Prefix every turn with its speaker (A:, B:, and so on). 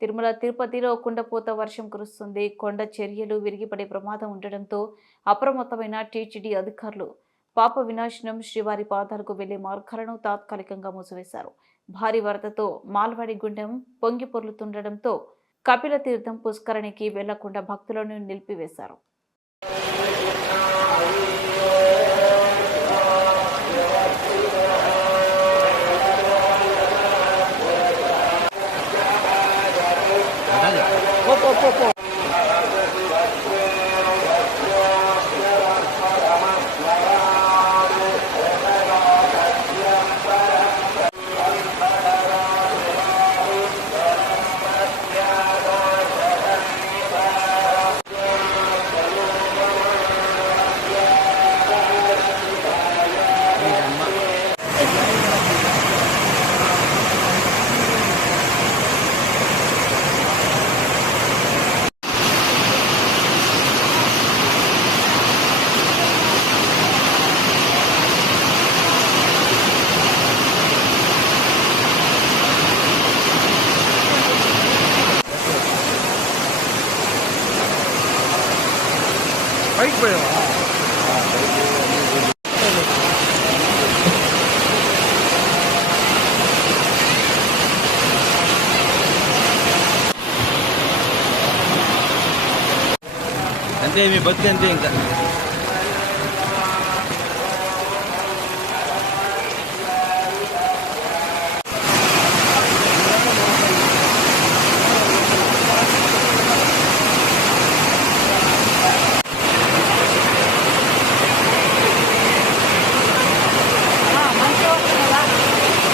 A: తిరుమల తిరుపతిలో కుండపోత వర్షం కురుస్తుంది. కొండ చర్యలు విరిగిపడే ప్రమాదం ఉండడంతో అప్రమత్తమైన టీటీడీ అధికారులు పాప వినాశనం శ్రీవారి పాదాలకు వెళ్ళే మార్గాలను తాత్కాలికంగా మూసివేశారు. భారీ వరదతో మాల్వాడి గుండెం పొంగి పొర్లుతుండటంతో కపిల తీర్థం పుష్కరణికి వెళ్ళకుండా భక్తులను నిలిపివేశారు. Опа-па!
B: పైకి పోయావా?
C: అంతే మీ బతుకు అంతే ఇంకా.